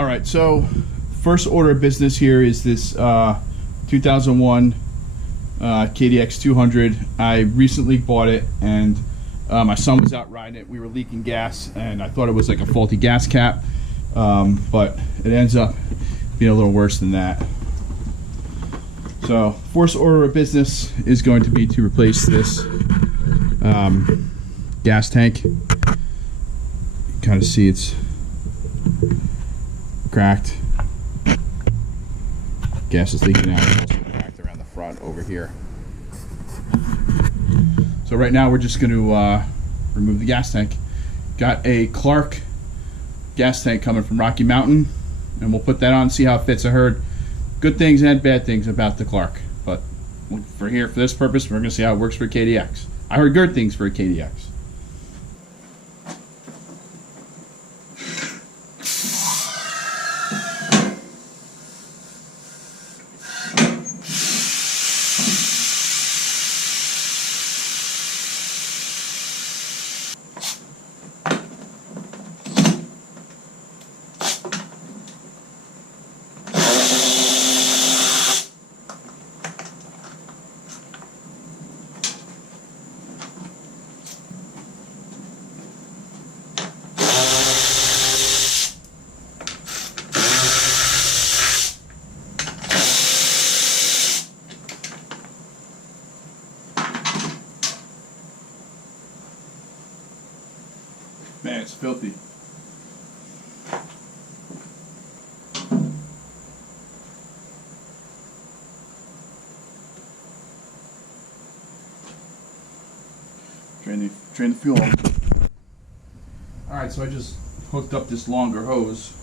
All right, so first order of business here is this 2001 KDX200. I recently bought it, and my son was out riding it. We were leaking gas, and I thought it was like a faulty gas cap, but it ends up being a little worse than that. So first order of business is going to be to replace this gas tank. You kind of see it's cracked. Gas is leaking out. It's also cracked around the front over here. So right now we're just going to remove the gas tank. Got a Clarke gas tank coming from Rocky Mountain, and we'll put that on and see how it fits. I heard good things and bad things about the Clarke, but for this purpose, we're going to see how it works for a KDX. I heard good things for a KDX. Man, it's filthy. Drain the fuel. Alright, so I just hooked up this longer hose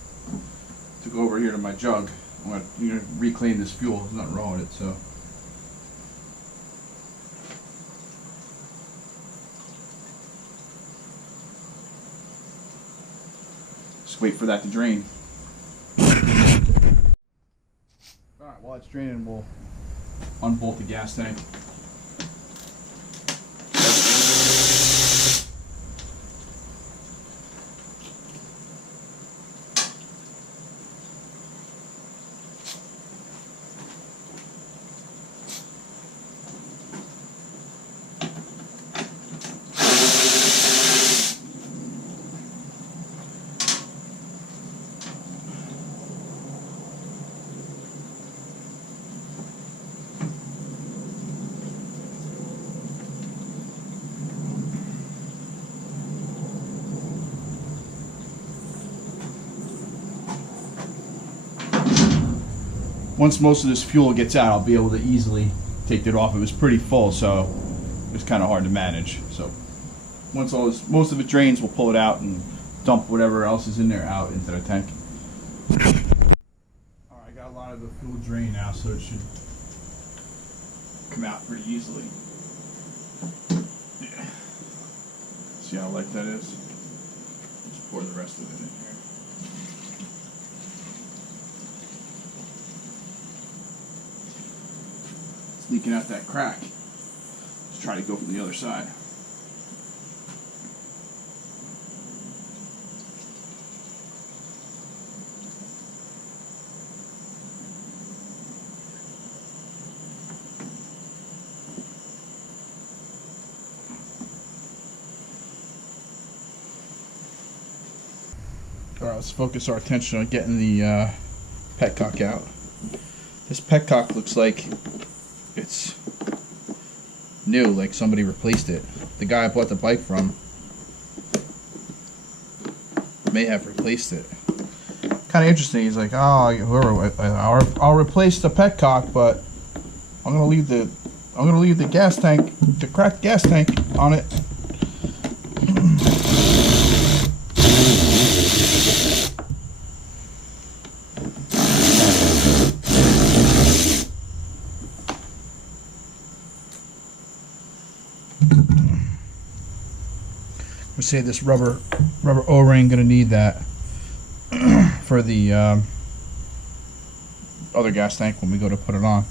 to go over here to my jug. I'm going to reclaim this fuel. There's nothing wrong with it, so. Just wait for that to drain. Alright, while it's draining, we'll unbolt the gas tank. Once most of this fuel gets out, I'll be able to easily take it off. It was pretty full, so it was kind of hard to manage. So once most of it drains, we'll pull it out and dump whatever else is in there out into the tank. All right, I got a lot of the fuel drained now, so it should come out pretty easily. Yeah. See how light that is? Just pour the rest of it in here. Leaking out that crack. Let's try to go from the other side. Alright, let's focus our attention on getting the petcock out. This petcock looks like it's new, like somebody replaced it. The guy I bought the bike from may have replaced it. Kind of interesting. He's like, "Oh, I'll replace the petcock, but I'm gonna leave the gas tank, the cracked gas tank on it." We say this rubber O-ring, gonna need that for the other gas tank when we go to put it on.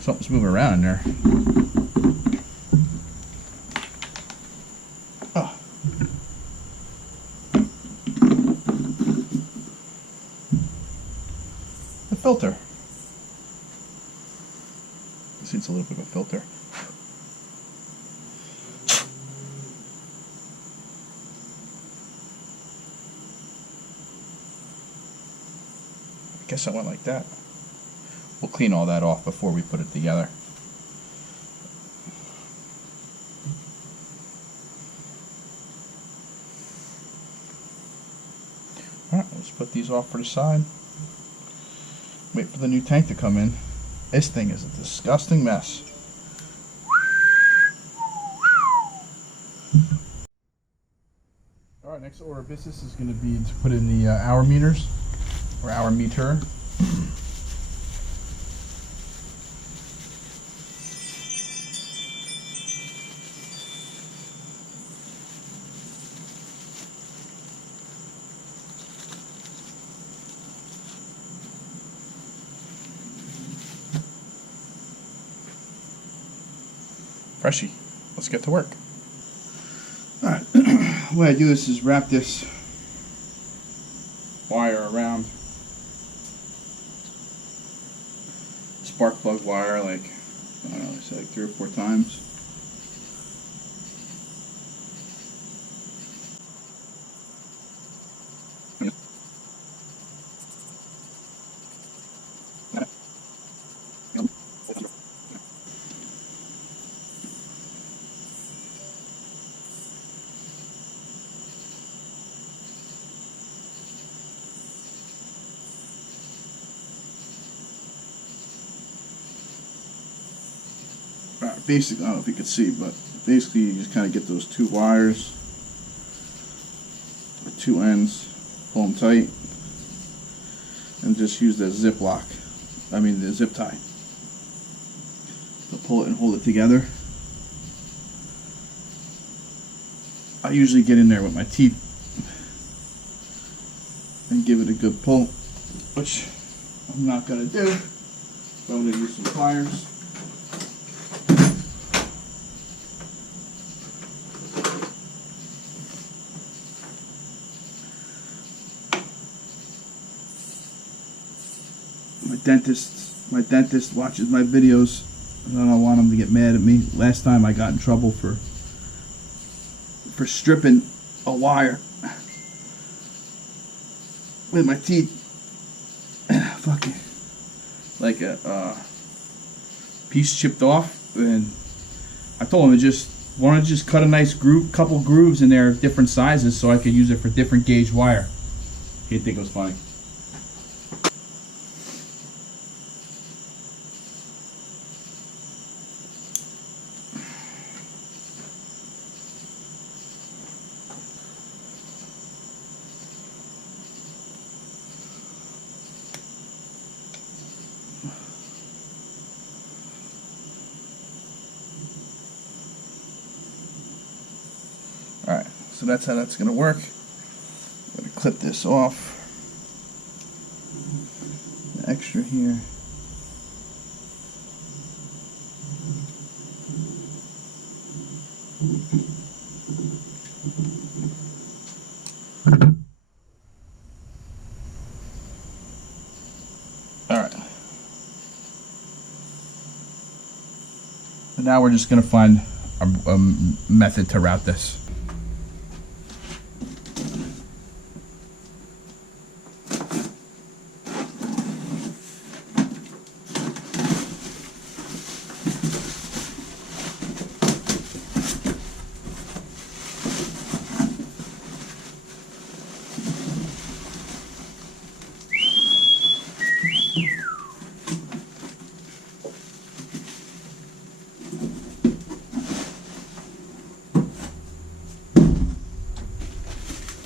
Something's moving around in there. filter. See, it's a little bit of a filter. I guess I went like that. We'll clean all that off before we put it together. Alright, let's put these off for the side. Wait for the new tank to come in. This thing is a disgusting mess. Alright, next order of business is going to be to put in the hour meters, or hour meter. Freshie, let's get to work. Alright, the way I do this is wrap this wire around spark plug wire, like, I don't know, it's like 3 or 4 times. Basically, I don't know if you can see, but basically you just kind of get those 2 wires, the 2 ends, pull them tight, and just use the zip lock, the zip tie, to pull it and hold it together. I usually get in there with my teeth and give it a good pull, which I'm not going to do, but I'm going to use some pliers. My dentist watches my videos, and I don't want him to get mad at me. Last time I got in trouble for stripping a wire with my teeth. Fucking like a piece chipped off, and I told him to want to just cut a nice couple grooves in there of different sizes so I could use it for different gauge wire. He'd think it was funny. Alright, so that's how that's going to work. I'm going to clip this off. The extra here. Alright. And now we're just going to find a method to route this.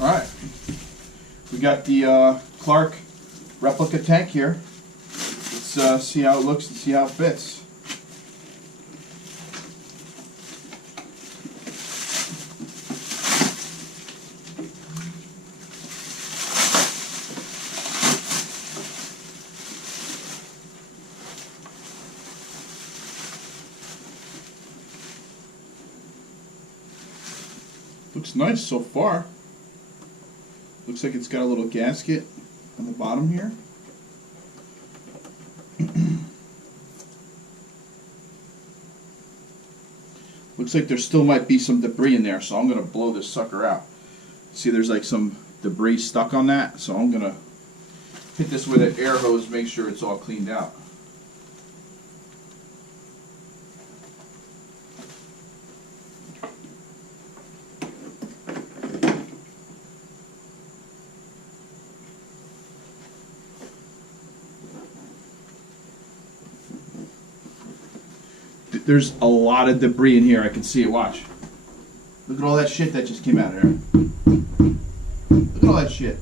Alright, we got the Clarke replica tank here. Let's see how it looks and see how it fits. Looks nice so far. Looks like it's got a little gasket on the bottom here. Looks like there still might be some debris in there, so I'm gonna blow this sucker out. See, there's like some debris stuck on that, so I'm gonna hit this with an air hose, make sure it's all cleaned out. There's a lot of debris in here. I can see it. Watch. Look at all that shit that just came out of there. Look at all that shit.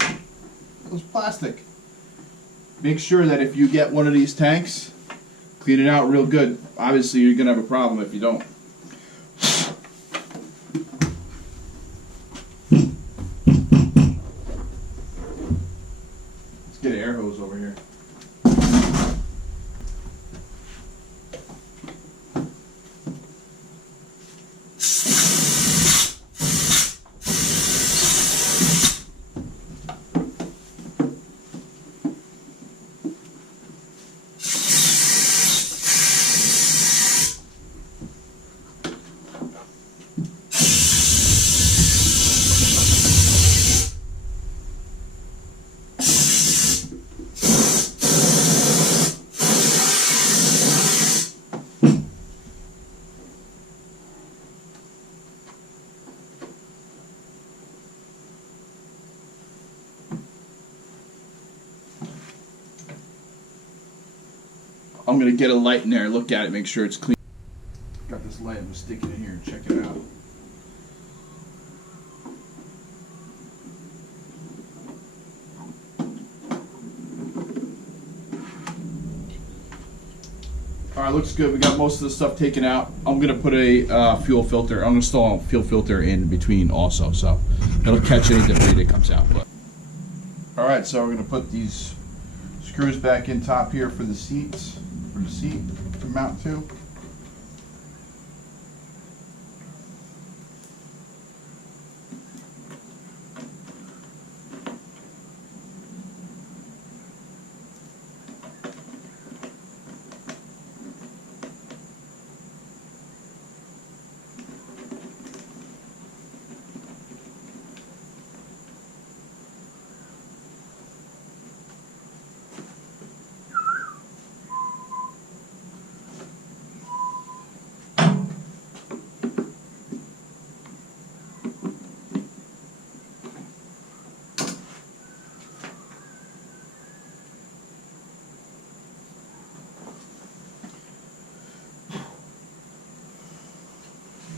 It was plastic. Make sure that if you get one of these tanks, clean it out real good. Obviously, you're going to have a problem if you don't. Let's get an air hose over here. I'm going to get a light in there, look at it, make sure it's clean. Got this light, I'm going to stick it in here and check it out. Alright, looks good. We got most of the stuff taken out. I'm going to put a fuel filter. I'm going to install a fuel filter in between also, so it'll catch any debris that comes out. Alright, so we're going to put these screws back in top here for the seats. For the seat to mount to.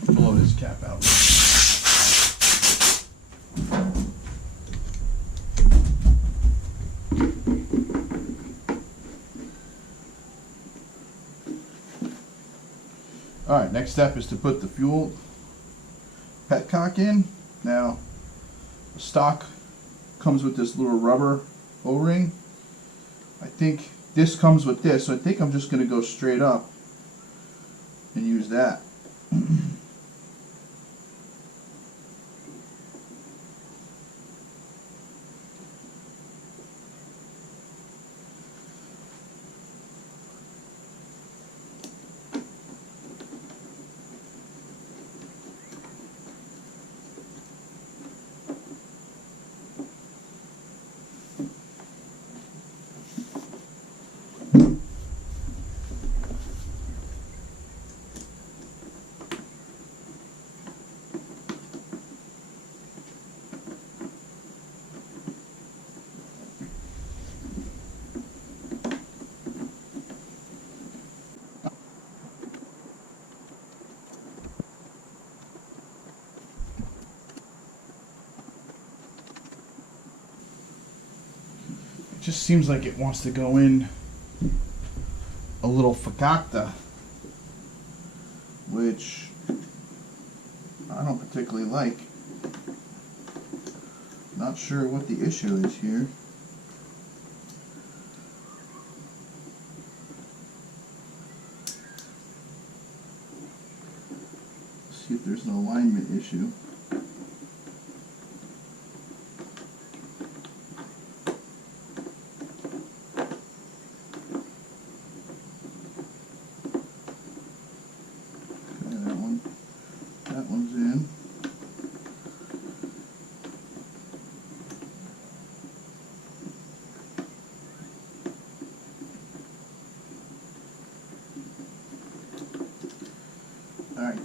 Blow this cap out. Alright, next step is to put the fuel petcock in. Now, the stock comes with this little rubber O-ring. I think this comes with this, so I think I'm just going to go straight up and use that. Just seems like it wants to go in a little fakakta, which I don't particularly like. Not sure what the issue is here. See if there's an alignment issue.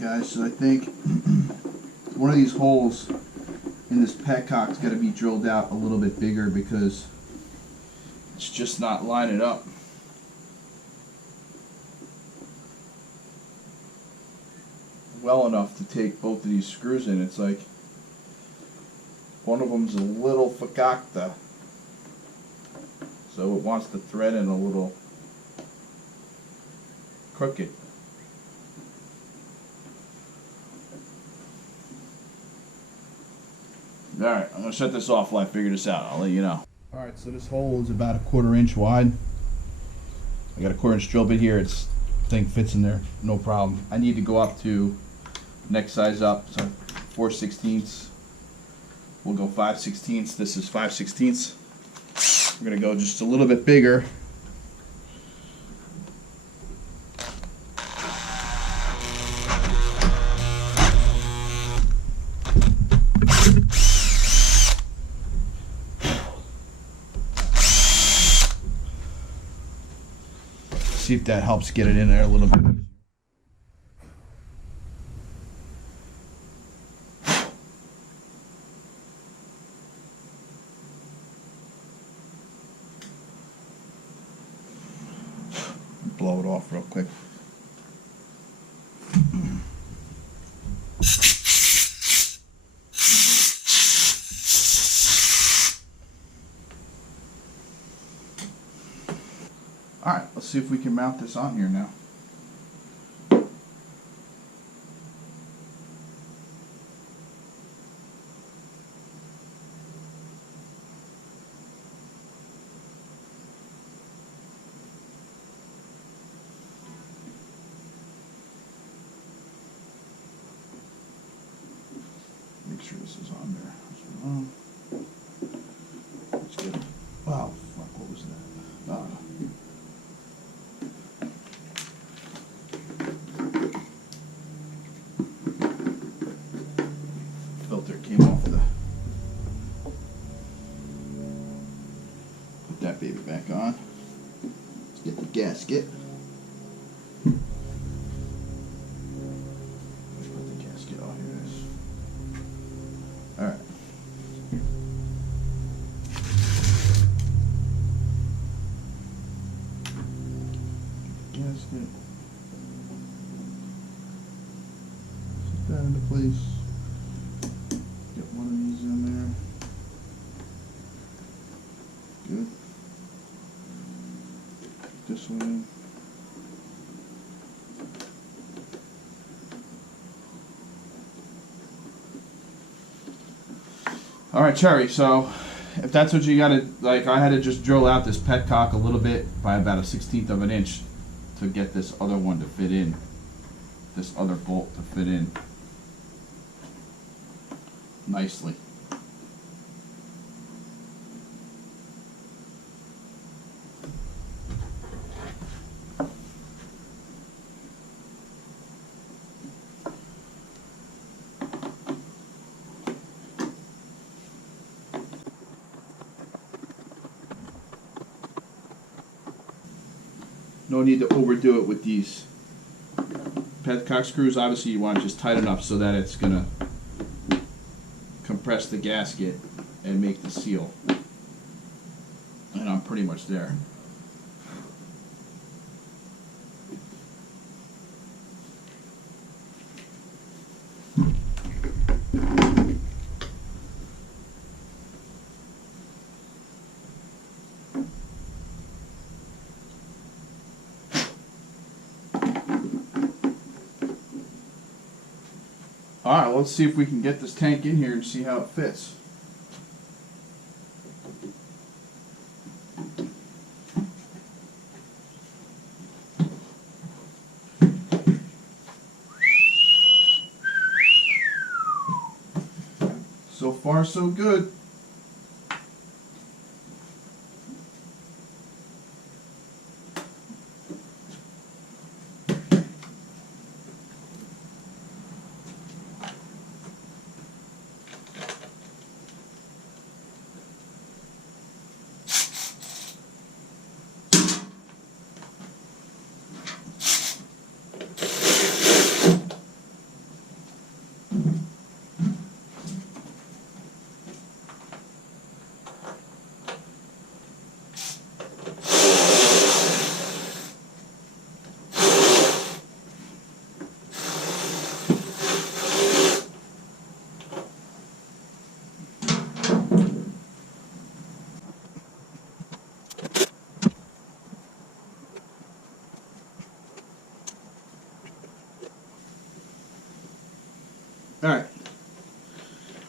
Alright guys, so I think one of these holes in this petcock's got to be drilled out a little bit bigger because it's just not lining up. Well enough to take both of these screws in. It's like one of them's a little fakakta, so it wants to thread in a little crooked. Alright, I'm going to shut this off while I figure this out. I'll let you know. Alright, so this hole is about a 1/4 inch wide. I got a 1/4 inch drill bit here. This thing fits in there, no problem. I need to go up to next size up, so 4/16. We'll go 5/16. This is 5/16. We're going to go just a little bit bigger. See if that helps get it in there a little bit. Blow it off real quick. Alright, let's see if we can mount this on here now. Make sure this is on there. Let's get it. Wow, fuck, what was that? Filter came off the. Put that baby back on. Let's get the gasket. Let's put the gasket on. Here it is. Alright. Gasket. Set that into place. Get one of these in there. Good. This one in. Alright, Cherry, so if that's what you gotta, like, I had to just drill out this petcock a little bit by about a 1/16 of an inch to get this other one to fit in, this other bolt to fit in nicely. No need to overdo it with these petcock screws. Obviously you want to just tight enough so that it's going to compress the gasket and make the seal. And I'm pretty much there. Alright, let's see if we can get this tank in here and see how it fits. So far, so good.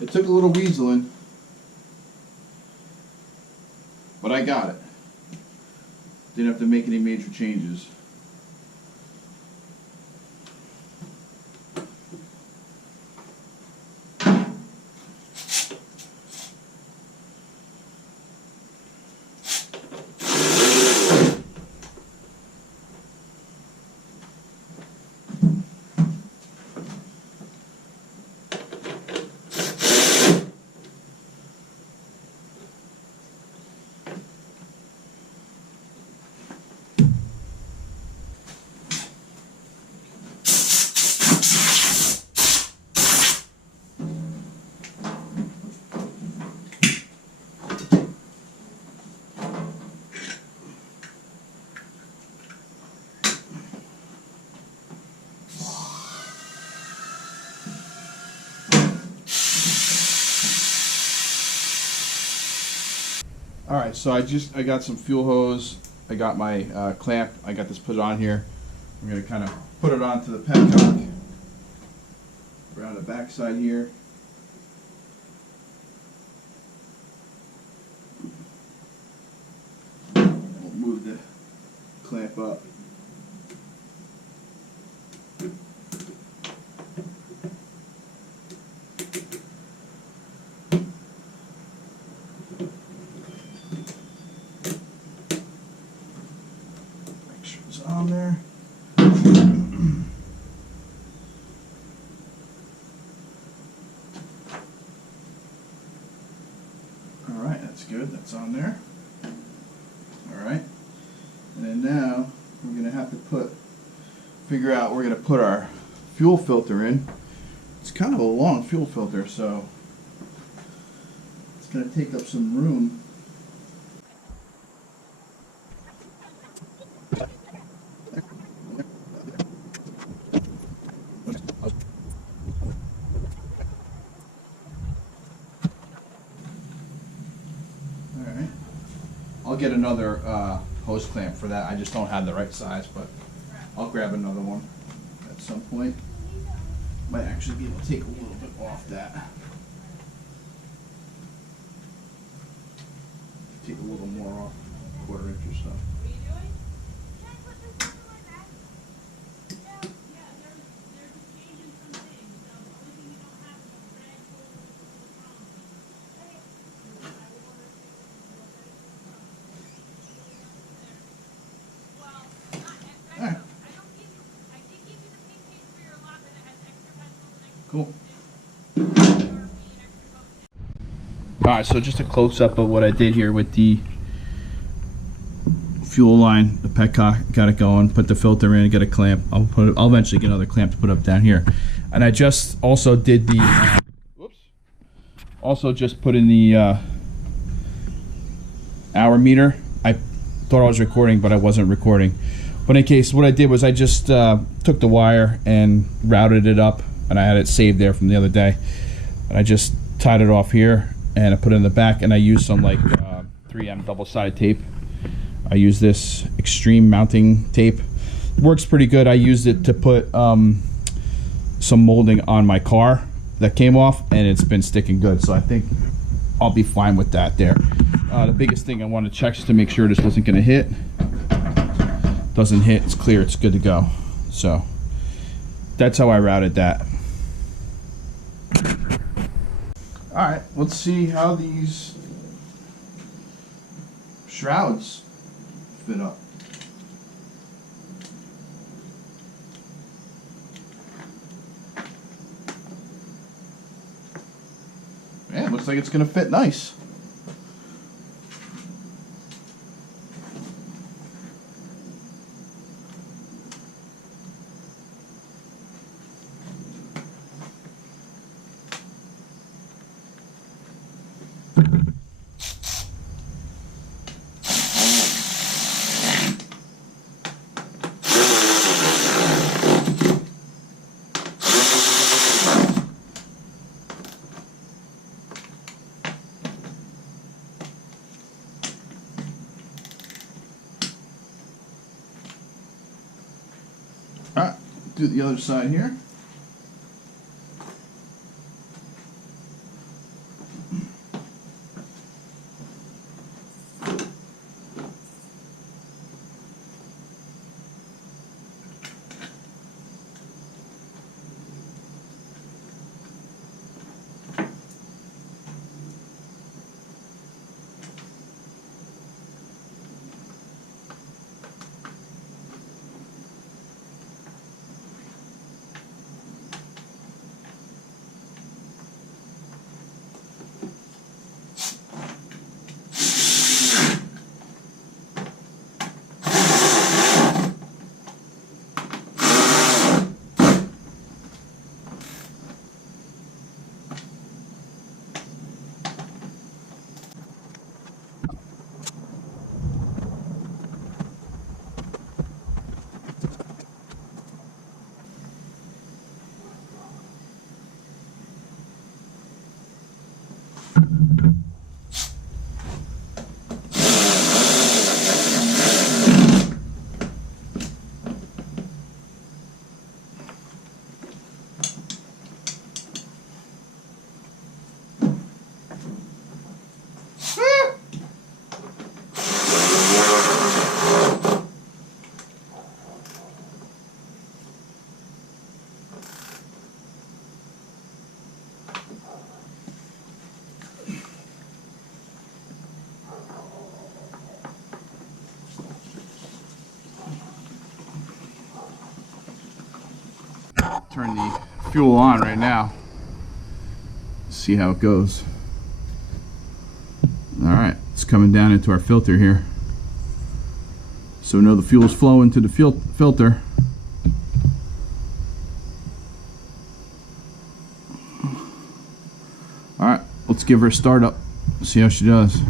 It took a little weaseling, but I got it. Didn't have to make any major changes. Alright, so I got some fuel hose, I got my clamp, I got this put on here. I'm going to kind of put it onto the petcock around the back side here. We'll move the clamp up. On there. Alright, that's good. That's on there. Alright. And then now we're going to have to figure out we're going to put our fuel filter in. It's kind of a long fuel filter, so it's going to take up some room. I'll get another hose clamp for that. I just don't have the right size, but I'll grab another one at some point. Might actually be able to take a little bit off that. Take a little more off, quarter inch or so. Cool. Alright, so just a close-up of what I did here with the fuel line, the petcock, got it going, put the filter in, get a clamp. I'll eventually get another clamp to put up down here. And I just also did the also just put in the hour meter. I thought I was recording, but I wasn't recording. But in case, what I did was I just took the wire and routed it up, and I had it saved there from the other day. And I just tied it off here, and I put it in the back, and I used some like 3M double-sided tape. I use this extreme mounting tape. It works pretty good. I used it to put some molding on my car that came off, and it's been sticking good, so I think I'll be fine with that there. The biggest thing I want to check is to make sure this wasn't going to hit. Doesn't hit, it's clear, it's good to go. So that's how I routed that. Alright, let's see how these shrouds fit up. Yeah, it looks like it's going to fit nice. Alright, do the other side here. Turn the fuel on right now. See how it goes. Alright, it's coming down into our filter here. So we know the fuel is flowing to the filter. Alright, let's give her a start up. See how she does.